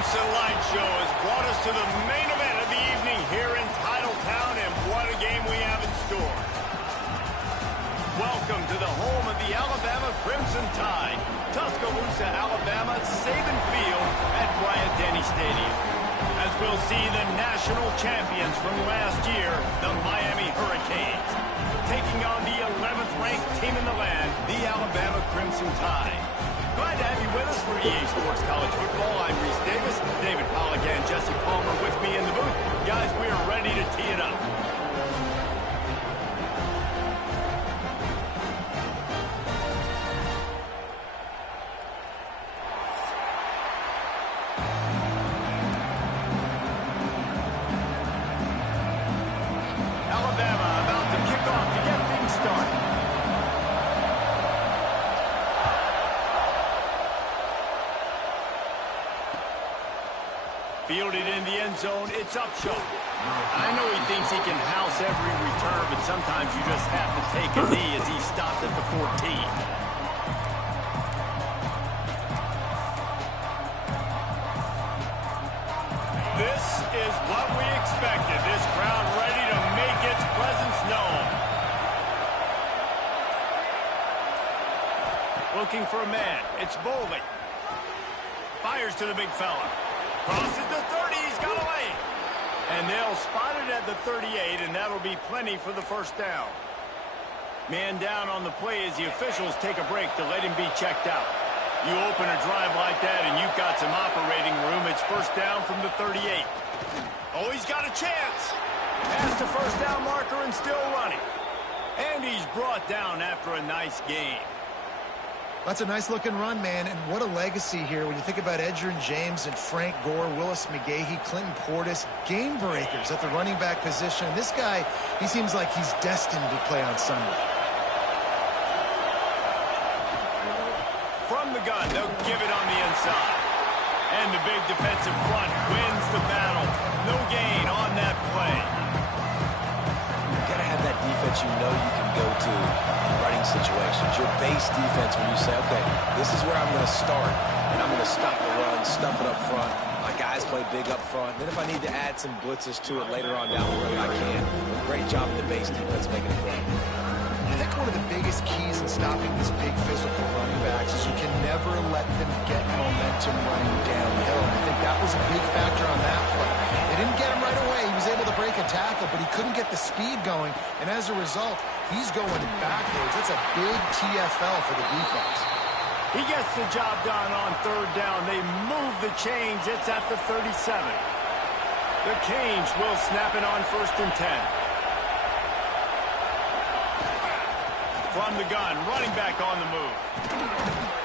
Crimson Light Show has brought us to the main event of the evening here in Titletown, and what a game we have in store. Welcome to the home of the Alabama Crimson Tide, Tuscaloosa, Alabama, Saban Field at Bryant-Denny Stadium. As we'll see the national champions from last year, the Miami Hurricanes, taking on the 11th ranked team in the land, the Alabama Crimson Tide. Glad to have you with us for EA Sports College Football. I'm Reese Davis, David Pollack and Jesse Palmer with me in the booth. Guys, we are ready to tee it up. Alabama about to kick off to get things started. Fielded in the end zone, it's Upshaw. I know he thinks he can house every return, but sometimes you just have to take a knee as he stopped at the 14. This is what we expected. This crowd ready to make its presence known. Looking for a man. It's Boley. Fires to the big fella. Crosses the 30, he's got away. And they'll spot it at the 38, and that'll be plenty for the first down. Man down on the play as the officials take a break to let him be checked out. You open a drive like that, and you've got some operating room. It's first down from the 38. Oh, he's got a chance. Past the first down marker and still running. And he's brought down after a nice gain. That's a nice-looking run, man, and what a legacy here when you think about Edgerrin James and Frank Gore, Willis McGahee, Clinton Portis, game breakers at the running back position. This guy, he seems like he's destined to play on Sunday. From the gun, they'll give it on the inside. And the big defensive front wins the battle. No gain on that play. You gotta have that defense you know you can go to in running situations. Your base defense when you say, okay, this is where I'm going to start, and I'm going to stop the run, stuff it up front. My guys play big up front. Then if I need to add some blitzes to it later on down the road, I can. Great job in the base defense making a play. I think one of the biggest keys in stopping these big physical running backs is you can never let them get momentum running downhill. And I think that was a big factor on that play. They didn't get him right away. He was able to break a tackle, but he couldn't get the speed going. And as a result, he's going backwards. That's a big TFL for the defense. He gets the job done on third down. They move the chains. It's at the 37. The Canes will snap it on 1st and 10. From the gun, running back on the move.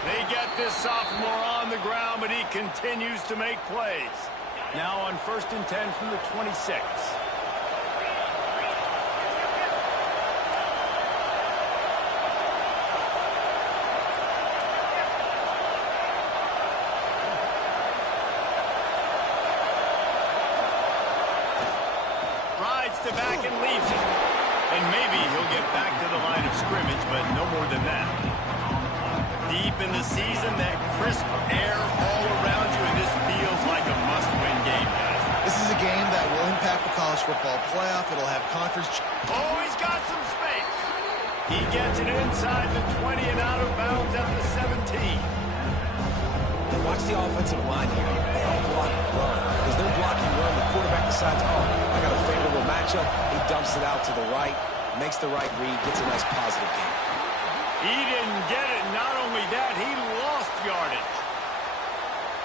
They get this sophomore on the ground, but he continues to make plays. Now on 1st and 10 from the 26. Rides to back and leaves it. And maybe he'll get back to the line of scrimmage, but no more than that. Deep in the season, that crisp air all around you, and this feels like a must-win game, guys. This is a game that will impact the college football playoff. It'll have conference. Oh, he's got some space. He gets it inside the 20 and out of bounds at the 17. And watch the offensive line here. They all block run. As they're blocking run, the quarterback decides, oh, I got a favorable matchup. He dumps it out to the right, makes the right read, gets a nice positive gain. He didn't get it. Not only that, he lost yardage.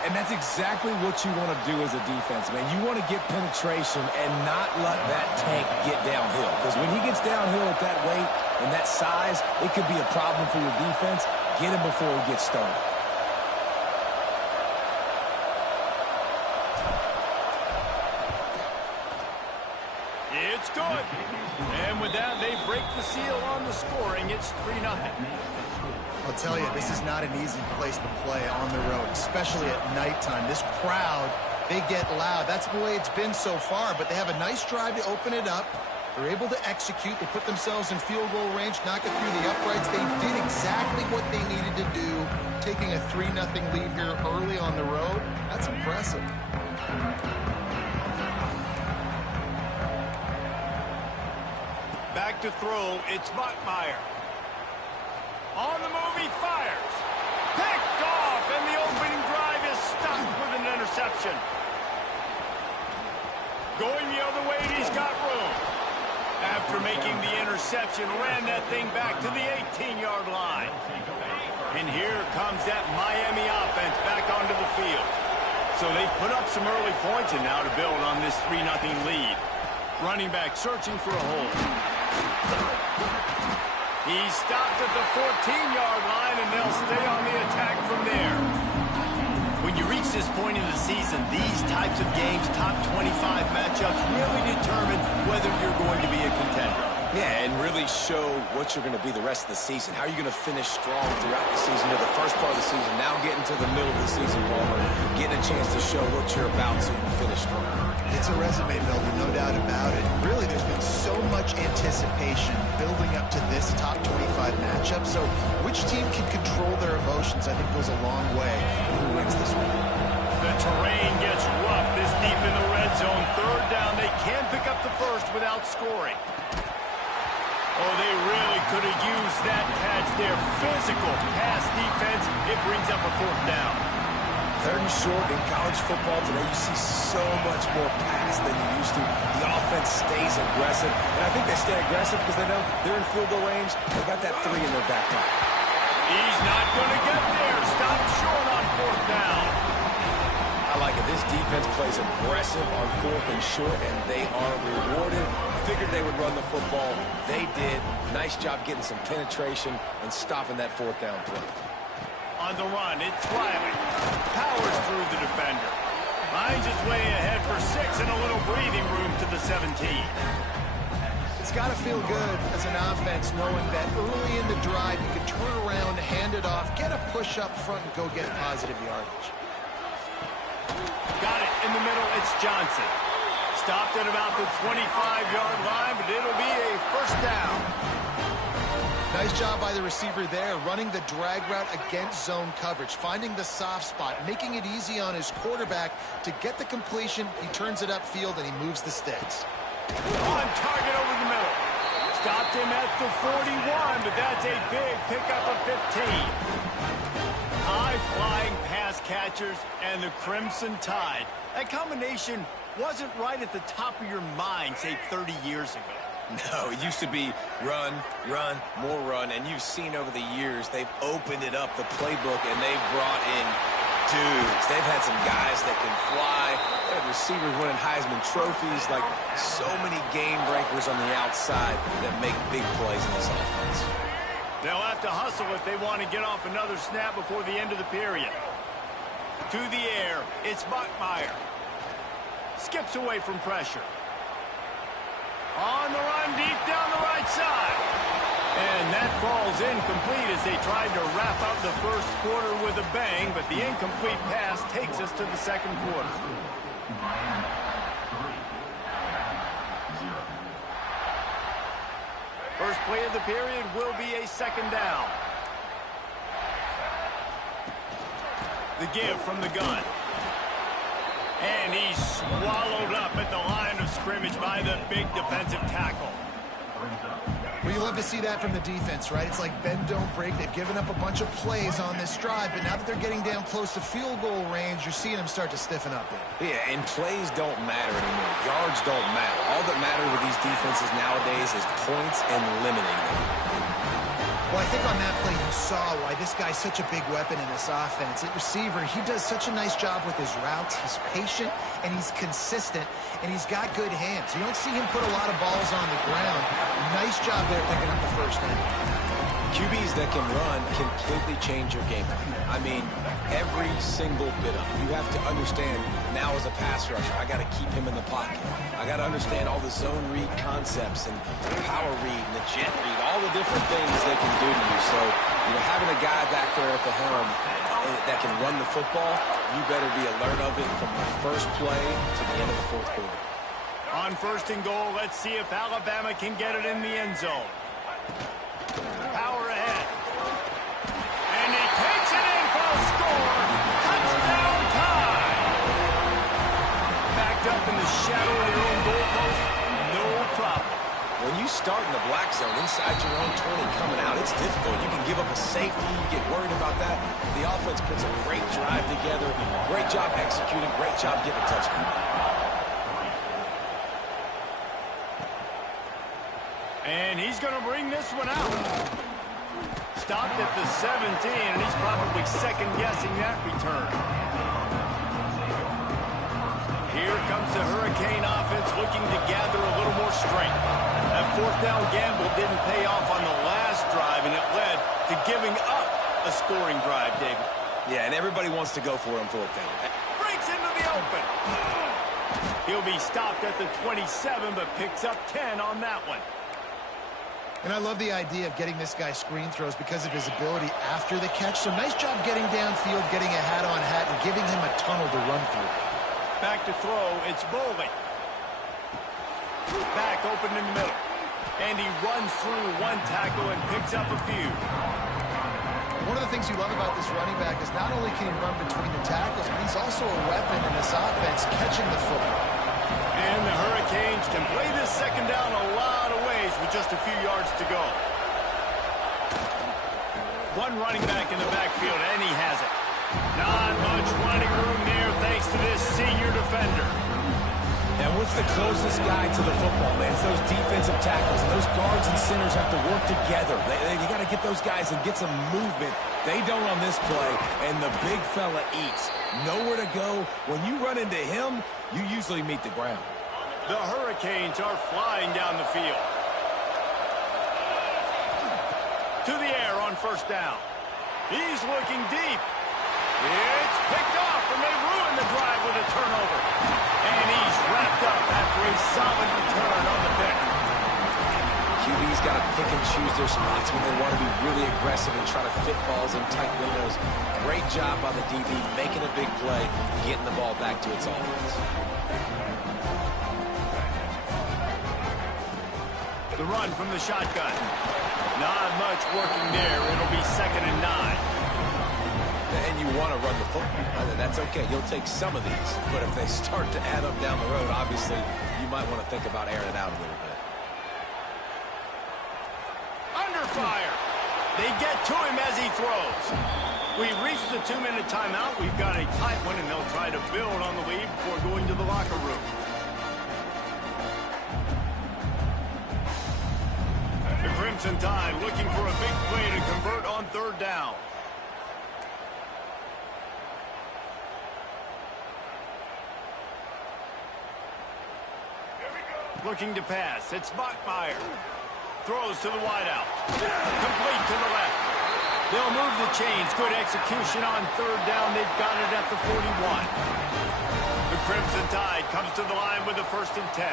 And that's exactly what you want to do as a defense, man. You want to get penetration and not let that tank get downhill. Because when he gets downhill at that weight and that size, it could be a problem for your defense. Get him before he gets started. It's good. And with that, they break the seal on the scoring. It's 3-0. I'll tell you, this is not an easy place to play on the road, especially at nighttime. This crowd, they get loud. That's the way it's been so far, but they have a nice drive to open it up. They're able to execute. They put themselves in field goal range, knock it through the uprights. They did exactly what they needed to do, taking getting a 3-0 lead here early on the road, that's impressive. Back to throw, it's Bachmeier. On the move, he fires. Picked off, and the opening drive is stopped with an interception. Going the other way, and he's got room. After making the interception, ran that thing back to the 18-yard line. And here comes that Miami offense back onto the field. So they put up some early points, and now to build on this 3-0 lead. Running back searching for a hole. He's stopped at the 14-yard line, and they'll stay on the attack from there. When you reach this point in the season, these types of games, top 25 matchups, really determine whether you're going to be a contender. Yeah, and really show what you're going to be the rest of the season. How are you going to finish strong throughout the season? To the first part of the season, now getting to the middle of the season, Palmer, getting a chance to show what you're about so you can finish strong. It's a resume builder, no doubt about it. Really, there's been so much anticipation building up to this top 25 matchup. So which team can control their emotions, I think, goes a long way in who wins this one. The terrain gets rough this deep in the red zone. Third down, they can pick up the first without scoring. Oh, they really could have used that catch there. Physical pass defense. It brings up a fourth down. Third and short in college football today, you see so much more pass than you used to. The offense stays aggressive, and I think they stay aggressive because they know they're in field goal range. They got that 3 in their back pocket. He's not going to get there. Stop short on fourth down. I like it. This defense plays aggressive on 4th and short, and they are rewarded. Figured they would run the football. They did. Nice job getting some penetration and stopping that 4th down play. On the run, it's Riley. Powers through the defender. Finds his way ahead for 6 and a little breathing room to the 17. It's got to feel good as an offense knowing that early in the drive you can turn around, hand it off, get a push up front, and go get positive yardage. Got it in the middle, it's Johnson. Stopped at about the 25-yard line, but it'll be a first down. Nice job by the receiver there, running the drag route against zone coverage, finding the soft spot, making it easy on his quarterback to get the completion. He turns it upfield, and he moves the sticks. On target over the middle. Stopped him at the 41, but that's a big pickup of 15. High-flying pass catchers and the Crimson Tide. That combination wasn't right at the top of your mind, say, 30 years ago. No, it used to be run, run, more run, and you've seen over the years they've opened it up, the playbook, and they've brought in dudes. They've had some guys that can fly. They have receivers winning Heisman trophies, like so many game breakers on the outside that make big plays in this offense. They'll have to hustle if they want to get off another snap before the end of the period. To the air, it's Bachmeier. Skips away from pressure. On the run, deep down the right side. And that falls incomplete as they tried to wrap up the first quarter with a bang, but the incomplete pass takes us to the second quarter. First play of the period will be a second down. The give from the gun. And he's swallowed up at the line of scrimmage by the big defensive tackle. Well, you love to see that from the defense, right? It's like bend, don't break. They've given up a bunch of plays on this drive, but now that they're getting down close to field goal range, you're seeing them start to stiffen up there. Yeah, and plays don't matter anymore. Yards don't matter. All that matters with these defenses nowadays is points and limiting them. Well, I think on that play you saw why this guy's such a big weapon in this offense. At receiver, he does such a nice job with his routes. He's patient, and he's consistent, and he's got good hands. You don't see him put a lot of balls on the ground. Nice job there picking up the first down. QBs that can run completely change your game plan. I mean, every single bit of it. You have to understand now as a pass rusher, I got to keep him in the pocket. I got to understand all the zone read concepts and power read and the jet read, all the different things they can do to you. So, you know, having a guy back there at the helm that can run the football, you better be alert of it from the first play to the end of the fourth quarter. On first and goal, let's see if Alabama can get it in the end zone. Power ahead. And he takes it in close problem. When you start in the black zone inside your own 20 coming out, it's difficult. You can give up a safety. You get worried about that. The offense puts a great drive together. Great job executing. Great job getting a touchdown. And he's going to bring this one out. Stopped at the 17, and he's probably second-guessing that return. Here comes the Hurricane offense looking to gather a little more strength. That fourth down gamble didn't pay off on the last drive, and it led to giving up a scoring drive, David. Yeah, and everybody wants to go for it on fourth down. Breaks into the open. He'll be stopped at the 27, but picks up 10 on that one. And I love the idea of getting this guy screen throws because of his ability after the catch. So nice job getting downfield, getting a hat-on-hat, and giving him a tunnel to run through. Back to throw, it's Boley. Back open in the middle. And he runs through one tackle and picks up a few. One of the things you love about this running back is not only can he run between the tackles, but he's also a weapon in this offense catching the football. And the Hurricanes can play this second down a lot of ways with just a few yards to go. One running back in the backfield, and he has it. Not much running room there thanks to this senior defender. And what's the closest guy to the football, man? It's those defensive tackles. And those guards and centers have to work together. You got to get those guys and get some movement. They don't on this play, and the big fella eats. Nowhere to go. When you run into him, you usually meet the ground. The Hurricanes are flying down the field. To the air on first down. He's looking deep. It's picked off, and they ruin the drive with a turnover. And he's wrapped up after a solid return on the pick. QB's got to pick and choose their spots when they want to be really aggressive and try to fit balls in tight windows. Great job by the DB, making a big play, getting the ball back to its offense. The run from the shotgun. Not much working there. It'll be 2nd and 9. And you want to run the football. That's okay. You'll take some of these. But if they start to add up down the road, obviously, you might want to think about airing it out a little bit. Under fire. They get to him as he throws. We've reached the 2-minute timeout. We've got a tight one, and they'll try to build on the lead before going to the locker room. The Crimson Tide looking for a big play to convert on third down. Looking to pass. It's Bachmeier. Throws to the wideout. Complete to the left. They'll move the chains. Good execution on third down. They've got it at the 41. The Crimson Tide comes to the line with the 1st and 10.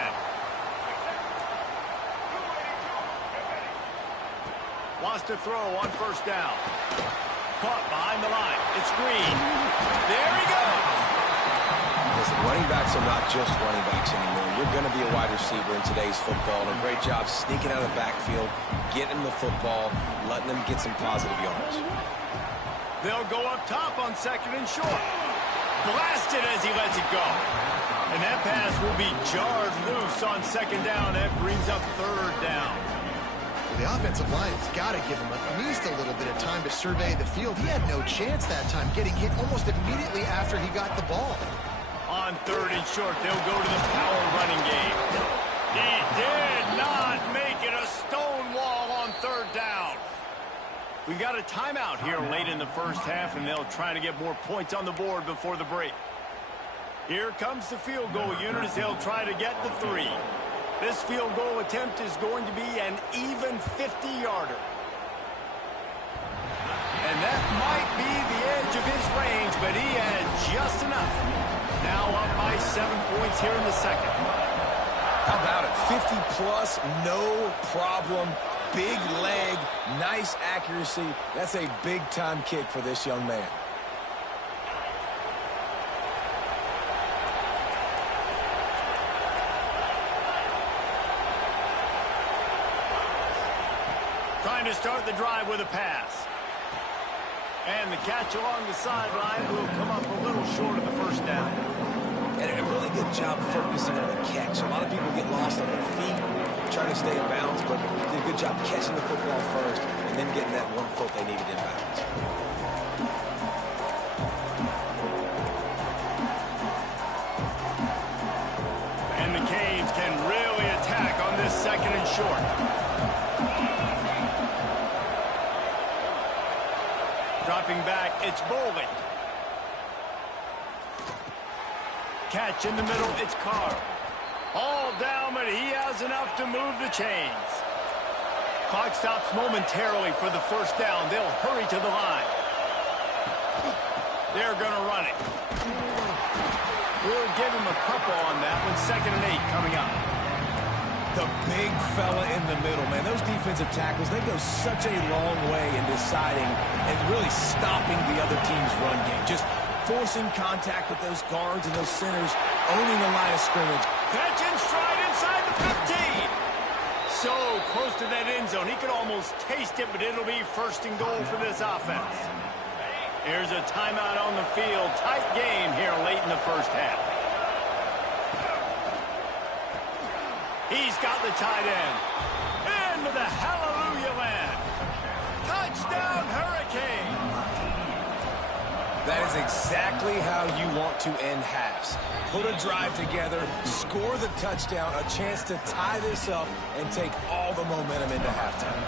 Wants to throw on first down. Caught behind the line. It's Green. There he goes. Listen, running backs are not just running backs anymore. You're going to be a wide receiver in today's football. And a great job sneaking out of the backfield, getting the football, letting them get some positive yards. They'll go up top on 2nd and short. Blasted as he lets it go. And that pass will be jarred loose on 2nd down. That brings up 3rd down. The offensive line has got to give him at least a little bit of time to survey the field. He had no chance that time, getting hit almost immediately after he got the ball. On 3rd and short, they'll go to the power running game. He did not make it a stone wall on 3rd down. We got a timeout here late in the first half, and they'll try to get more points on the board before the break. Here comes the field goal unit as they'll try to get the 3. This field goal attempt is going to be an even 50-yarder. And that might be the edge of his range, but he had just enough. Now up by 7 points here in the second. How about it? 50-plus, no problem. Big leg, nice accuracy. That's a big-time kick for this young man. Trying to start the drive with a pass. And the catch along the sideline will come up a little short of the first down. And a really good job focusing on the catch. A lot of people get lost on their feet. trying to stay in bounds, but did a good job catching the football first and then getting that 1 foot they needed in bounds. And the Canes can really attack on this 2nd and short. Dropping back, it's Bolden. Catch in the middle, it's Carr. All down, but he has enough to move the chains. Clock stops momentarily for the 1st down. They'll hurry to the line. They're going to run it. We'll give him a couple on that one. 2nd and 8 coming up. The big fella in the middle, man. Those defensive tackles, they go such a long way in deciding and really stopping the other team's run game. Just forcing contact with those guards and those centers, owning the line of scrimmage. Catch in stride inside the 15. So close to that end zone. He could almost taste it, but it'll be 1st and goal for this offense. Here's a timeout on the field. Tight game here late in the 1st half. He's got the tight end. Into the hallelujah land. Touchdown, Hurricane. That is exactly how you want to end halves. Put a drive together, score the touchdown, a chance to tie this up, and take all the momentum into halftime.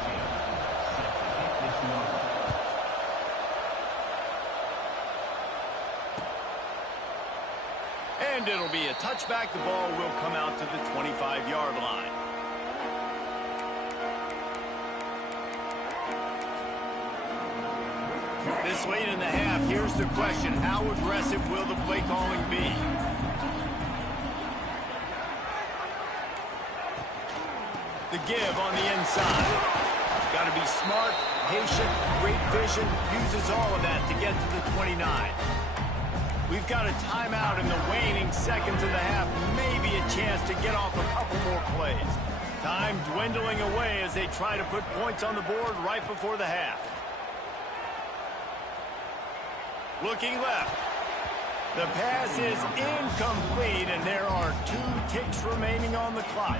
And it'll be a touchback. The ball will come out to the 25-yard line. This late in the half, here's the question. How aggressive will the play calling be? The give on the inside. Got to be smart, patient, great vision. Uses all of that to get to the 29. We've got a timeout in the waning seconds of the half. Maybe a chance to get off a couple more plays. Time dwindling away as they try to put points on the board right before the half. Looking left. The pass is incomplete, and there are 2 ticks remaining on the clock.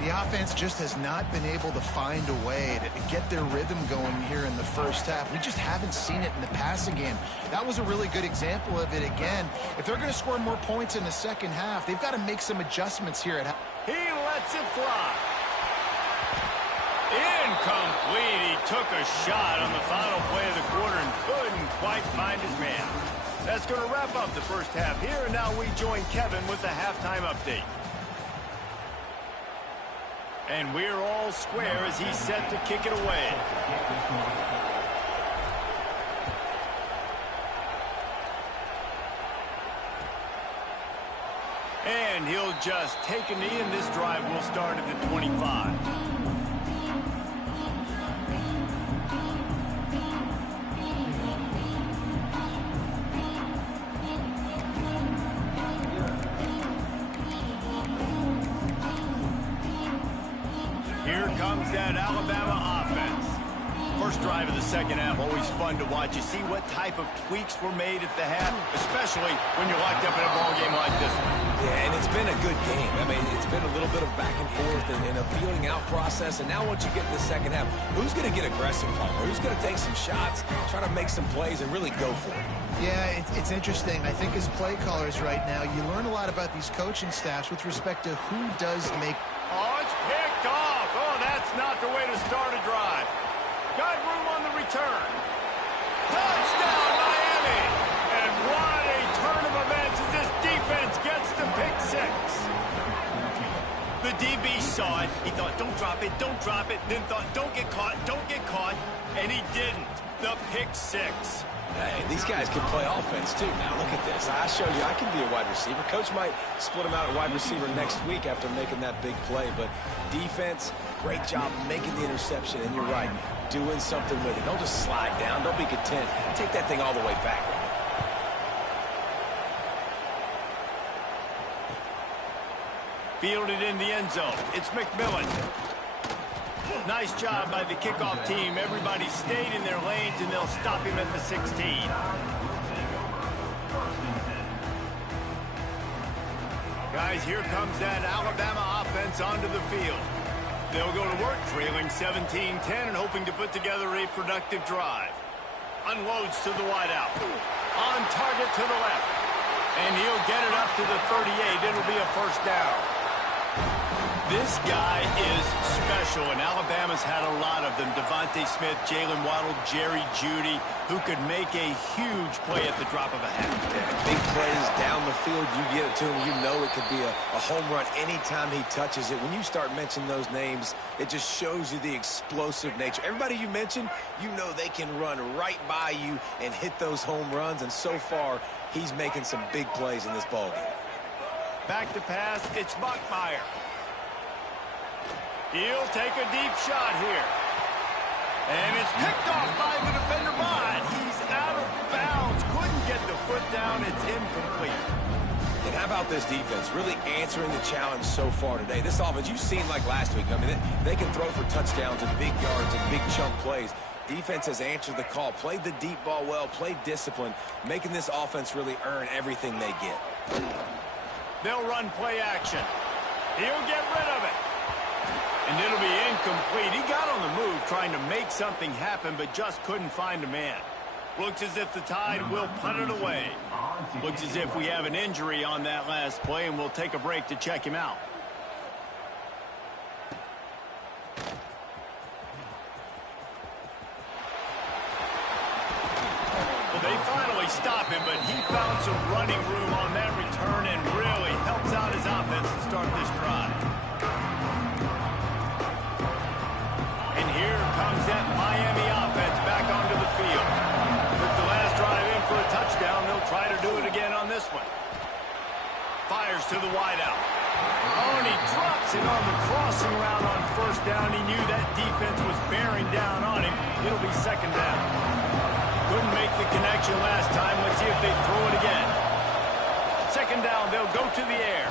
The offense just has not been able to find a way to get their rhythm going here in the 1st half. We just haven't seen it in the passing game. That was a really good example of it again. If they're going to score more points in the 2nd half, they've got to make some adjustments here. He lets it fly. Incomplete. He took a shot on the final play of the quarter and couldn't quite find his man. That's going to wrap up the 1st half here, and now we join Kevin with the halftime update. And we're all square as he's set to kick it away. And he'll just take a knee, and this drive will start at the 25. Here comes that Alabama offense. First drive of the 2nd half, always fun to watch. You see what type of tweaks were made at the half, especially when you're locked up in a ball game like this one. Yeah, and it's been a good game. I mean, it's been a little bit of back and forth and a feeling out process. And now once you get to the 2nd half, who's going to get aggressive, Palmer? Who's going to take some shots, try to make some plays, and really go for it? Yeah, it's interesting. I think as play callers right now, you learn a lot about these coaching staffs with respect to who does make... Oh, it's picked off. Oh, that's not the way to start a drive. Got room on the return. Touchdown, Miami! And what a turn of events as this defense gets the pick 6. The DB saw it. He thought, don't drop it, then thought, don't get caught, and he didn't. The pick 6. Hey, these guys can play offense, too. Now, look at this. I showed you I can be a wide receiver. Coach might split him out at wide receiver next week after making that big play. But defense, great job making the interception. And you're right, doing something with it. Don't just slide down. Don't be content. Take that thing all the way back. Fielded in the end zone. It's McMillan. Nice job by the kickoff team. Everybody stayed in their lanes, and they'll stop him at the 16. Guys, here comes that Alabama offense onto the field. They'll go to work trailing 17-10 and hoping to put together a productive drive. Unloads to the wideout. On target to the left. And he'll get it up to the 38. It'll be a first down. This guy is special, and Alabama's had a lot of them. Devontae Smith, Jalen Waddle, Jerry Jeudy, who could make a huge play at the drop of a hat. Yeah, big plays down the field, you get it to him, you know it could be a home run anytime he touches it. When you start mentioning those names, it just shows you the explosive nature. Everybody you mentioned, you know they can run right by you and hit those home runs, and so far, he's making some big plays in this ballgame. Back to pass, it's Bachmeier. He'll take a deep shot here. And it's picked off by the defender, but he's out of bounds. Couldn't get the foot down. It's incomplete. And how about this defense really answering the challenge so far today? This offense, you've seen like last week. I mean, they can throw for touchdowns and big yards and big chunk plays. Defense has answered the call, played the deep ball well, played discipline, making this offense really earn everything they get. They'll run play action. He'll get rid of it. And it'll be incomplete. He got on the move trying to make something happen, but just couldn't find a man. Looks as if the Tide will punt it away. Looks as if we have an injury on that last play, and we'll take a break to check him out. Well, they finally stop him, but he found some running room on that return and really helps out his offense to start this drive. And here comes that Miami offense back onto the field. With the last drive in for a touchdown, they'll try to do it again on this one. Fires to the wideout. Oh, and he drops it on the crossing route on first down. He knew that defense was bearing down on him. It'll be second down. Couldn't make the connection last time. Let's see if they throw it again. Second down, they'll go to the air.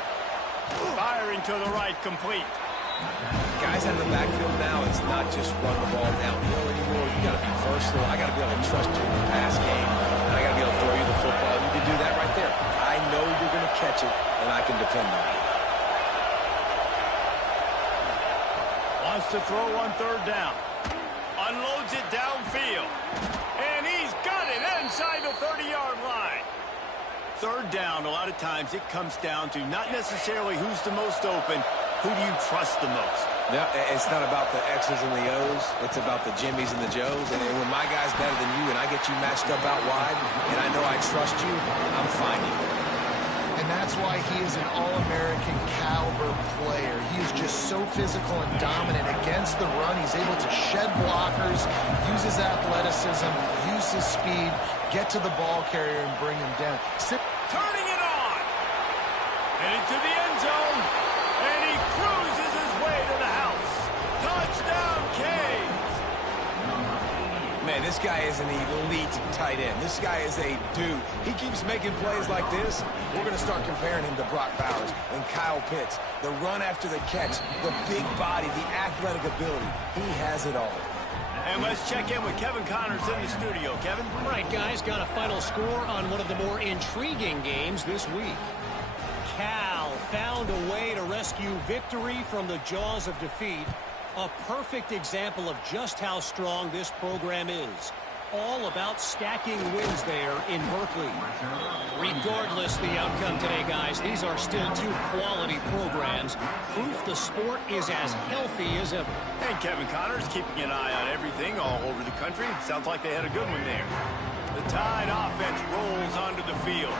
Firing to the right, complete. Guys out of the backfield now, it's not just run the ball downhill anymore. You got to be versatile. I got to be able to trust you in the pass game, and I got to be able to throw you the football. You can do that right there. I know you're going to catch it, and I can depend on it. Wants to throw on third down. Unloads it downfield. And he's got it inside the 30-yard line. Third down, a lot of times it comes down to not necessarily who's the most open, who do you trust the most? No, it's not about the X's and the O's. It's about the Jimmies and the Joes. And when my guy's better than you and I get you matched up out wide and I know I trust you, I'm finding you. And that's why he is an All-American caliber player. He is just so physical and dominant against the run. He's able to shed blockers, use his athleticism, use his speed, get to the ball carrier and bring him down. Turning it on. Heading to the end zone. And he cruises his way to the house. Touchdown, Canes. Man, this guy is an elite tight end. This guy is a dude. He keeps making plays like this. We're going to start comparing him to Brock Bowers and Kyle Pitts. The run after the catch, the big body, the athletic ability. He has it all. And let's check in with Kevin Connors in the studio. Kevin? All right, guys, got a final score on one of the more intriguing games this week. Cal found a way to rescue victory from the jaws of defeat. A perfect example of just how strong this program is. All about stacking wins there in Berkeley. Regardless the outcome today, guys, these are still two quality programs. Proof the sport is as healthy as ever. And Kevin Connors keeping an eye on everything all over the country. Sounds like they had a good one there. The Tide offense rolls onto the field.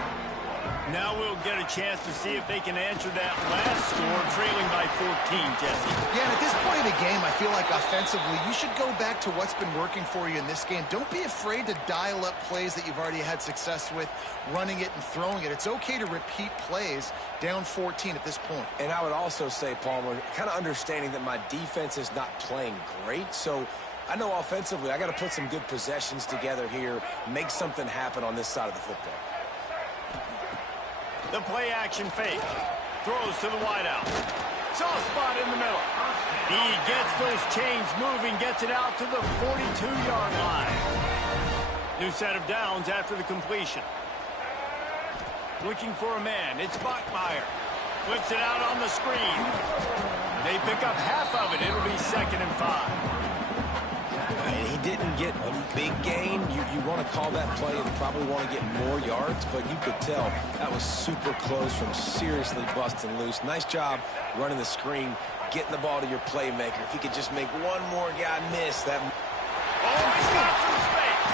Now we'll get a chance to see if they can answer that last score, trailing by 14, Jesse. Yeah, and at this point of the game, I feel like offensively, you should go back to what's been working for you in this game. Don't be afraid to dial up plays that you've already had success with, running it and throwing it. It's okay to repeat plays down 14 at this point. And I would also say, Palmer, kind of understanding that my defense is not playing great, so I know offensively I got to put some good possessions together here, make something happen on this side of the football. The play action fake. Throws to the wideout. Soft spot in the middle. He gets those chains moving, gets it out to the 42-yard line. New set of downs after the completion. Looking for a man. It's Bachmeier. Flips it out on the screen. They pick up half of it. It'll be 2nd and 5. And he didn't get a big gain. You want to call that play and probably want to get more yards, but you could tell that was super close from seriously busting loose. Nice job running the screen, getting the ball to your playmaker. If he could just make one more guy miss that. Oh, he's got some space.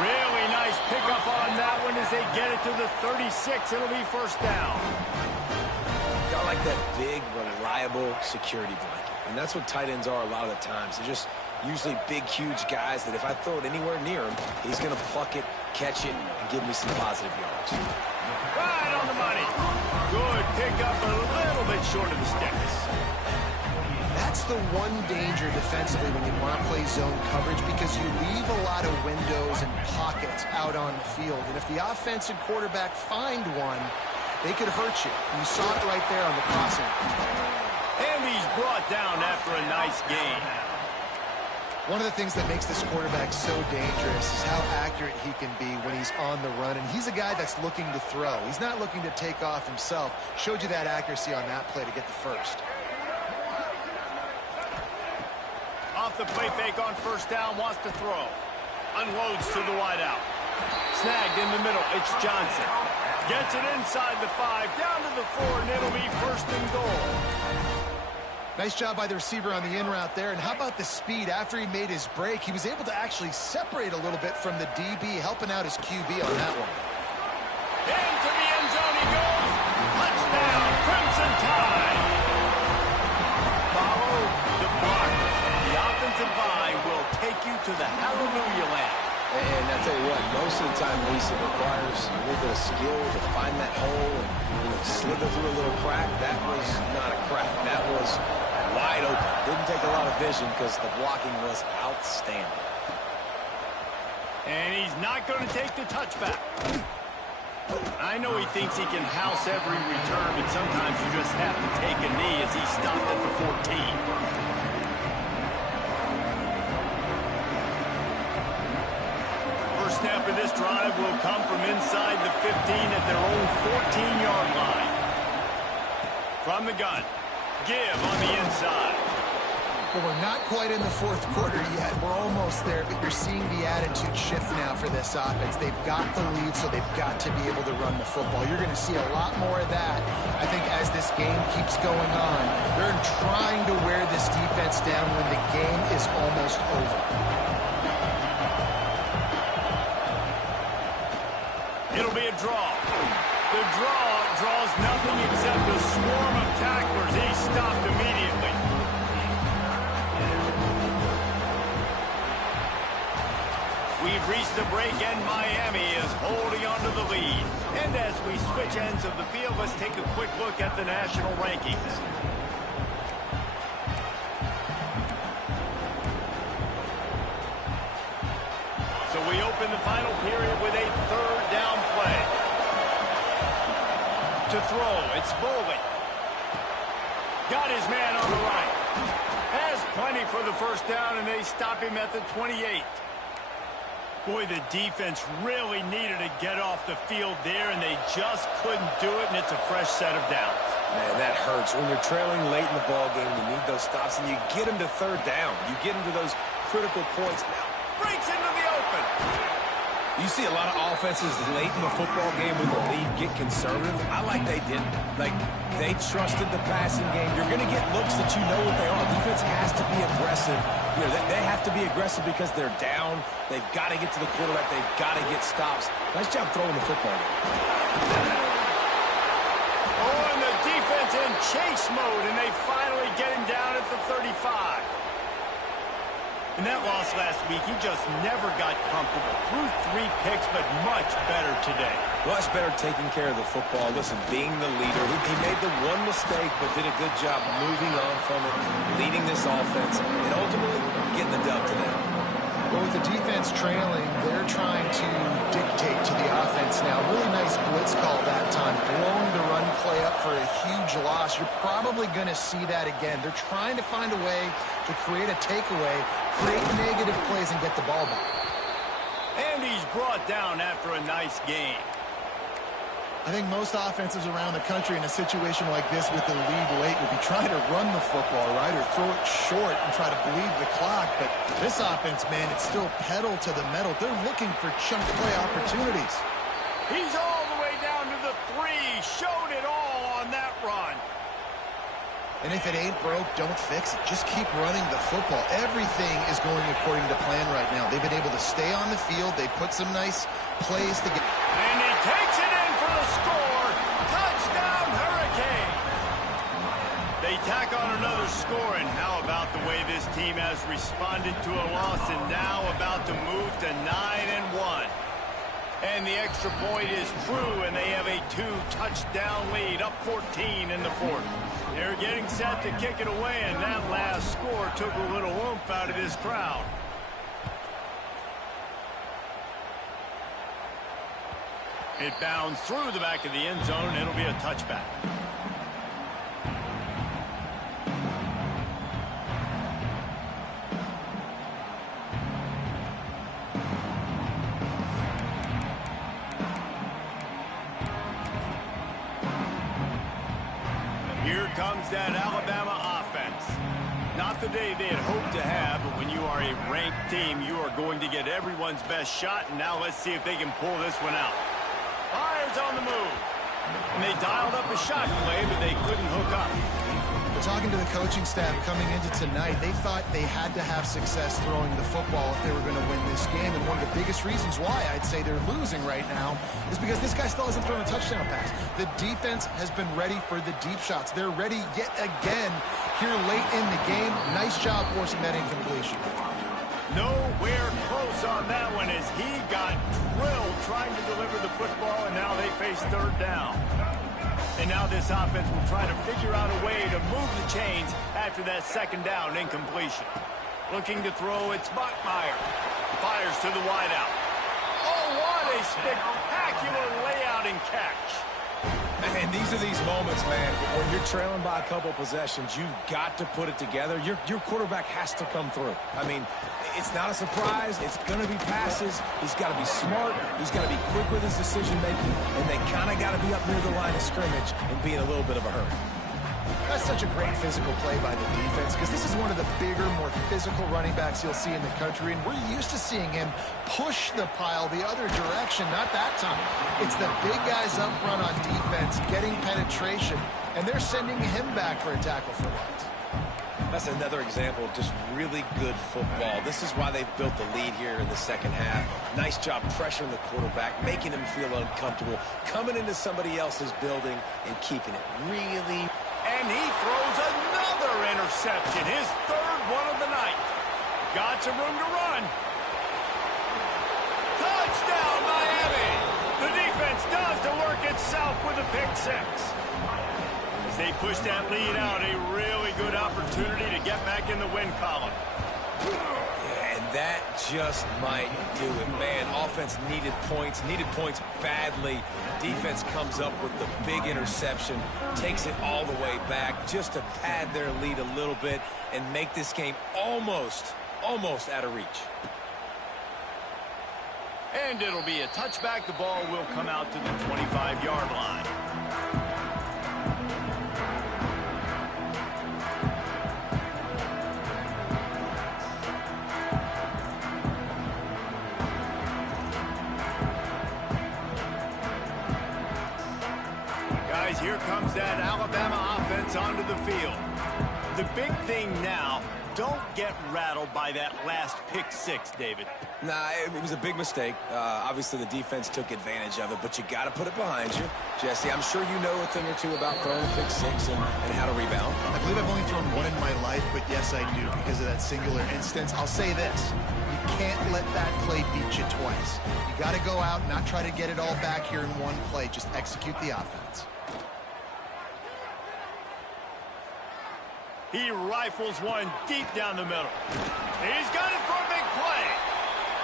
Really nice pickup on that one as they get it to the 36. It'll be 1st down. Got like that big, reliable security blanket. And that's what tight ends are a lot of the times. They're just usually big, huge guys that if I throw it anywhere near him, he's going to pluck it, catch it, and give me some positive yards. Right on the money. Good pickup, a little bit short of the sticks. That's the one danger defensively when you want to play zone coverage, because you leave a lot of windows and pockets out on the field. And if the offensive quarterback find one, they could hurt you. You saw it right there on the crossing. And he's brought down after a nice gain. One of the things that makes this quarterback so dangerous is how accurate he can be when he's on the run. And he's a guy that's looking to throw. He's not looking to take off himself. Showed you that accuracy on that play to get the first. Off the play fake on 1st down, wants to throw. Unloads to the wide out. Snagged in the middle, it's Johnson. Gets it inside the 5, down to the 4, and it'll be 1st and goal. Nice job by the receiver on the in route there. And how about the speed after he made his break? He was able to actually separate a little bit from the DB, helping out his QB on that one. Into the end zone he goes. Touchdown, Crimson Tide. Follow the blocker. The offensive line will take you to the hallelujah land. And I tell you what, most of the time, Lisa, requires a little bit of skill to find that hole and slither through a little crack. That was not a crack. That was wide open. Didn't take a lot of vision because the blocking was outstanding. And he's not going to take the touchback. I know he thinks he can house every return, but sometimes you just have to take a knee as he stopped at the 14. Snap of this drive will come from inside the 15 at their own 14-yard line. From the gun, give on the inside. Well, we're not quite in the 4th quarter yet. We're almost there, but you're seeing the attitude shift now for this offense. They've got the lead, so they've got to be able to run the football. You're going to see a lot more of that, I think, as this game keeps going on. They're trying to wear this defense down when the game is almost over. It'll be a draw. The draw draws nothing except a swarm of tacklers. He's stopped immediately. We've reached the break, and Miami is holding on to the lead. And as we switch ends of the field, let's take a quick look at the national rankings. So we open the final period with a 3rd down play. To throw, it's Boley. Got his man on the right. Has plenty for the 1st down, and they stop him at the 28. Boy, the defense really needed to get off the field there, and they just couldn't do it, and it's a fresh set of downs. Man, that hurts. When you're trailing late in the ball game, you need those stops, and you get them to 3rd down. You get them to those critical points now. Breaks into the open. You see a lot of offenses late in the football game with the lead get conservative. I like they didn't. Like, they trusted the passing game. You're going to get looks that you know what they are. Defense has to be aggressive. You know, they have to be aggressive because they're down. They've got to get to the quarterback. They've got to get stops. Nice job throwing the football. Oh, and the defense in chase mode, and they finally get him down at the 35. In that loss last week, he just never got comfortable. Threw 3 picks, but much better today. Much better taking care of the football. Listen, being the leader, he made the one mistake, but did a good job moving on from it, leading this offense, and ultimately getting the dub today. Well, with the defense trailing, they're trying to dictate to the offense now. Really nice blitz call that time. Blowing the run play up for a huge loss. You're probably going to see that again. They're trying to find a way to create a takeaway, create negative plays, and get the ball back. And he's brought down after a nice game. I think most offenses around the country in a situation like this with the lead late would be trying to run the football, right, or throw it short and try to bleed the clock. But this offense, man, it's still pedal to the metal. They're looking for chunk play opportunities. He's all the way down to the 3. Showed it all on that run. And if it ain't broke, don't fix it. Just keep running the football. Everything is going according to plan right now. They've been able to stay on the field. They put some nice plays together. And he takes it in for the score. Touchdown, Hurricane. They tack on another score, and how about the way this team has responded to a loss and now about to move to 9-1. And the extra point is true, and they have a 2-touchdown lead, up 14 in the fourth. They're getting set to kick it away, and that last score took a little oomph out of this crowd. It bounds through the back of the end zone, and it'll be a touchback. Here comes that Alabama offense. Not the day they had hoped to have, but when you are a ranked team, you are going to get everyone's best shot, and now let's see if they can pull this one out. Fires on the move. And they dialed up a shot play, but they couldn't hook up. But talking to the coaching staff coming into tonight, they thought they had to have success throwing the football if they were going to win this game. And one of the biggest reasons why I'd say they're losing right now is because this guy still hasn't thrown a touchdown pass. The defense has been ready for the deep shots. They're ready yet again here late in the game. Nice job forcing that incompletion. Nowhere close on that one as he got drilled trying to deliver the football, and now they face third down. And now this offense will try to figure out a way to move the chains after that second down incompletion. Looking to throw, it's Bachmeier. Fires to the wideout. Oh, what a spectacular layout and catch. And these are these moments, man, when you're trailing by a couple possessions, you've got to put it together. Your quarterback has to come through. I mean, it's not a surprise. It's going to be passes. He's got to be smart. He's got to be quick with his decision-making, and they kind of got to be up near the line of scrimmage and be in a little bit of a hurry. That's such a great physical play by the defense because this is one of the bigger, more physical running backs you'll see in the country, and we're used to seeing him push the pile the other direction. Not that time. It's the big guys up front on defense getting penetration, and they're sending him back for a tackle for loss. That's another example of just really good football. This is why they've built the lead here in the second half. Nice job pressuring the quarterback, making him feel uncomfortable, coming into somebody else's building and keeping it really. And he throws another interception, his third one of the night. Got some room to run. Touchdown, Miami! The defense does the work itself with a pick six. As they push that lead out, a really good opportunity to get back in the win column. And that just might do it. Man, offense needed points badly. Defense comes up with the big interception, takes it all the way back just to pad their lead a little bit and make this game almost out of reach. And it'll be a touchback. The ball will come out to the 25-yard line. Guys, here comes that Alabama offense onto the field. The big thing now, don't get rattled by that last pick six, David. Nah, it was a big mistake. Obviously, the defense took advantage of it, but you got to put it behind you. Jesse, I'm sure you know a thing or two about throwing a pick six and how to rebound. I believe I've only thrown one in my life, but yes, I do because of that singular instance. I'll say this. You can't let that play beat you twice. You got to go out and not try to get it all back here in one play. Just execute the offense. He rifles one deep down the middle. He's got it for a big play.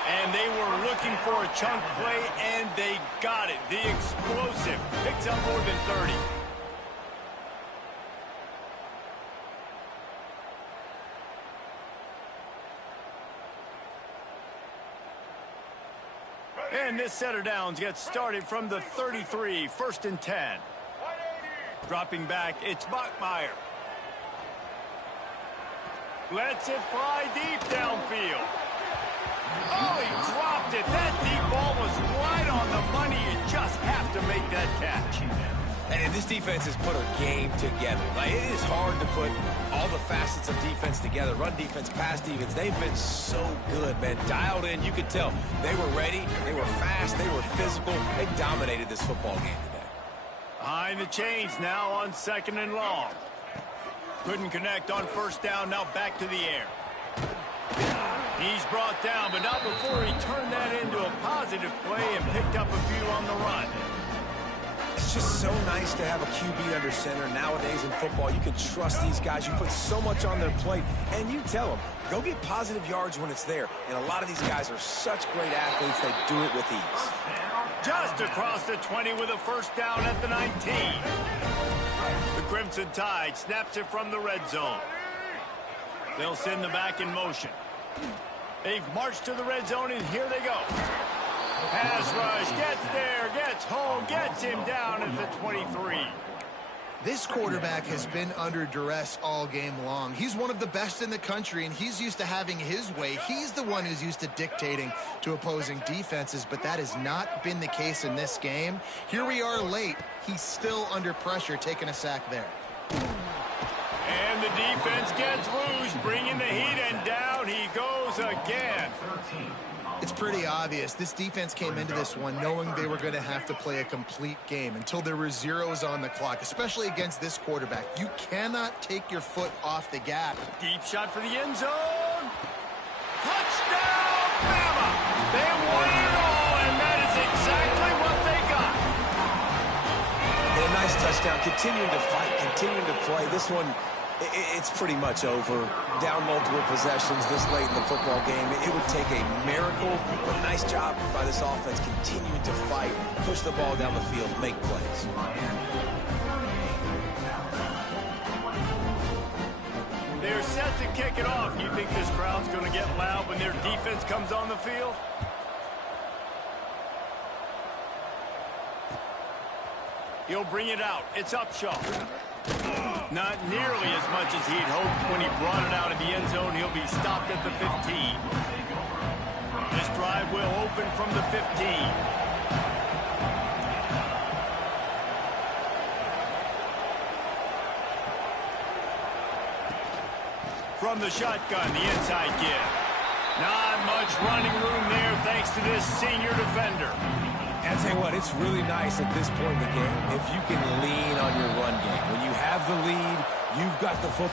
And they were looking for a chunk play, and they got it. The explosive picks up more than 30. And this set of downs gets started from the 33, 1st and 10. Dropping back, it's Bachmeier. Lets it fly deep downfield. Oh, he dropped it. That deep ball was right on the money. You just have to make that catch. And this defense has put a game together. Like, it is hard to put all the facets of defense together. Run defense, pass defense. They've been so good, man. Dialed in. You could tell they were ready. They were fast. They were physical. They dominated this football game today. Behind the chains now on 2nd and long. Couldn't connect on 1st down. Now back to the air. He's brought down, but not before he turned that into a positive play and picked up a few on the run. It's just so nice to have a QB under center. Nowadays in football, you can trust these guys. You put so much on their plate, and you tell them, go get positive yards when it's there. And a lot of these guys are such great athletes, they do it with ease. Just across the 20 with a 1st down at the 19. The Crimson Tide snaps it from the red zone. They'll send the back in motion. They've marched to the red zone, and here they go. Pass rush, gets there, gets home, gets him down at the 23. This quarterback has been under duress all game long. He's one of the best in the country, and he's used to having his way. He's the one who's used to dictating to opposing defenses, but that has not been the case in this game. Here we are late. He's still under pressure, taking a sack there. And the defense gets loose, bringing the heat, and down he goes again. It's pretty obvious. This defense came into this one knowing they were going to have to play a complete game until there were zeros on the clock, especially against this quarterback. You cannot take your foot off the gas. Deep shot for the end zone. Touchdown, Bama! They won it all, and that is exactly what they got. And a nice touchdown, continuing to fight, continuing to play. This one, it's pretty much over. Down multiple possessions this late in the football game. It would take a miracle, but a nice job by this offense continuing to fight, push the ball down the field, make plays. They're set to kick it off. You think this crowd's going to get loud when their defense comes on the field? He'll bring it out. It's Upshaw. Not nearly as much as he'd hoped when he brought it out of the end zone. He'll be stopped at the 15. This drive will open from the 15. From the shotgun, the inside give. Not much running room there thanks to this senior defender. And I'll tell you what, it's really nice at this point in the game if you can lean on your run game. When you have the lead, you've got the football.